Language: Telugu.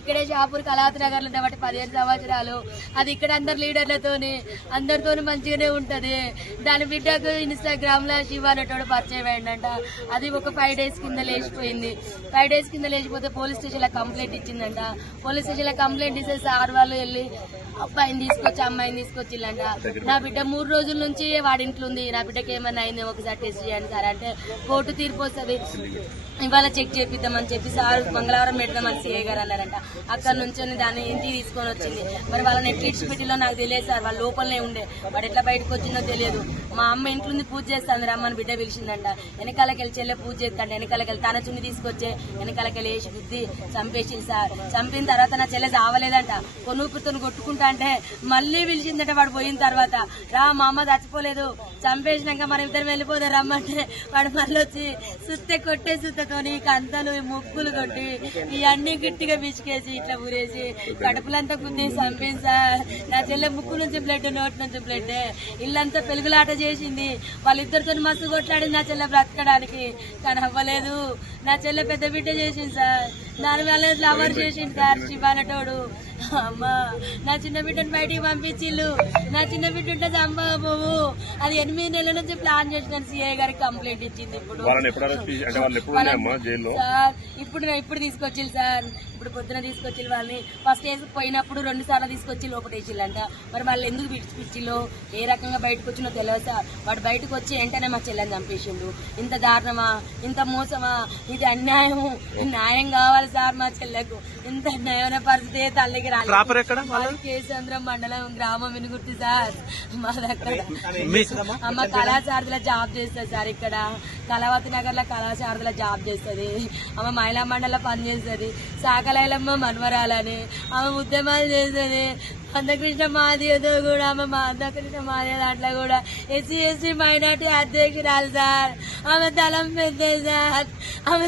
ఇక్కడే షాపూర్ కళావతి నగర్ లో ఉండబట్టి 15 సంవత్సరాలు. అది ఇక్కడ అందరు లీడర్లతోని అందరితోని మంచిగానే ఉంటది. దాని బిడ్డకు ఇన్స్టాగ్రామ్ లో శివ అనేటోడు పరిచయం అయిందంట. అది ఒక 5 days కింద లేచిపోయింది. 5 days కింద లేచిపోతే పోలీస్ స్టేషన్ లో కంప్లైంట్ ఇచ్చిందంట. పోలీస్ స్టేషన్ లో కంప్లైంట్ ఇస్తే సార్ వాళ్ళు వెళ్ళి అబ్బాయిని తీసుకొచ్చి అమ్మాయిని తీసుకొచ్చిల్లంట. నా బిడ్డ 3 రోజుల నుంచి వాడింట్లో ఉంది. నా బిడ్డకి ఏమన్నా అయింది ఒకసారి టెస్ట్ చేయండి సార్ అంటే కోర్టు తీర్పు వస్తుంది, ఇవాళ చెక్ చేపిద్దామని చెప్పి సార్ మంగళవారం పెడదామని సిఐ గారు అన్నారంట. అక్కడ నుంచి దాన్ని ఇంటికి తీసుకొని వచ్చింది. మరి వాళ్ళని ఎట్లా పెట్టిలో నాకు తెలియదు సార్, వాళ్ళ లోపలనే ఉండే. వాడు ఎట్లా బయటకు వచ్చిందో తెలియదు. మా అమ్మ ఇంట్లో ఉంది పూజ చేస్తాను రమ్మని బిడ్డ పిలిచిందంట. వెనకాలకి వెళ్ళి చెల్లె పూజ చేస్తాంట. వెనకాలకి వెళ్ళి తన చున్ని తీసుకొచ్చే వెనకాలకి వెళ్ళి వేసి బుద్ధి చంపేసింది సార్. చంపిన తర్వాత నా చెల్లె చావలేదంట. కొనుక్కుతో కొట్టుకుంటా అంటే మళ్ళీ పిలిచిందట. వాడు పోయిన తర్వాత రా మా అమ్మ చచ్చిపోలేదు, చంపేసినాక మనం ఇద్దరు వెళ్ళిపోతే రమ్మంటే వాడు మళ్ళీ వచ్చి సుత్తే కొట్టే సుత్తతోని కంతలు ముక్కులు కొట్టి ఇవన్నీ గట్టిగా పిచ్చికేసి ఇట్లా ఊరేసి కడుపులంతా గుద్ది చంపింది సార్. నా చెల్లె ముక్కు నుంచి బ్లడ్, నోటి నుంచి బ్లడ్, ఇల్లంతా పెరుగులాట చేసింది. వాళ్ళిద్దరితో మస్తు కొట్లాడింది నా చెల్లె బ్రతకడానికి, కానీ అవ్వలేదు. నా చెల్లె పెద్ద బిడ్డ చేసింది సార్. దాని వల్ల లవర్ చేసింది సార్ శివానటోడు. అమ్మా నా చిన్న బిడ్డను బయటికి పంపించిల్లు. నా చిన్న బిడ్డ ఉంటే చంపబోవు. అది 8 నెలల నుంచి ప్లాన్ చేసిన సిఐ గారికి కంప్లైంట్ ఇచ్చింది. ఇప్పుడు సార్ ఇప్పుడు తీసుకొచ్చిల్లు సార్. ఇప్పుడు పొద్దున తీసుకొచ్చి వాళ్ళని ఫస్ట్ వేసి పోయినప్పుడు 2 సార్లు తీసుకొచ్చి లోపటేసిల్లంట. మరి వాళ్ళు ఎందుకు పిచ్చిలో ఏ రకంగా బయటకు వచ్చినో తెలియదు సార్. వాడు బయటకు వచ్చి వెంటనే మా చెల్లెని చంపేసిండు. ఇంత దారుణమా, ఇంత మోసమా, ఇది అన్యాయము. న్యాయం కావాలి సార్ మా చెల్లెకు. ఇంత అన్యాయమైన పరిస్థితి తల్లికి రాలేదు. కేసంద్రం మండలం గ్రామం వినుగుర్తి సార్. మా దగ్గర అమ్మ కళాశారదలో జాబ్ చేస్తుంది సార్. ఇక్కడ కళావతి నగర్ లో కళాశారదలో జాబ్ చేస్తుంది. ఆమె మహిళా మండలిలో పనిచేస్తుంది. సాకలైలమ్మ మనవరాలని ఆమె ఉద్యమాలు చేస్తుంది. మందకృష్ణ మాదిగతో కూడా ఆమె మందకృష్ణ మాదిగ దాంట్లో కూడా SC ST మైనార్టీ అధ్యక్షురాలు సార్. ఆమె తలం పెద్ద సార్. ఆమె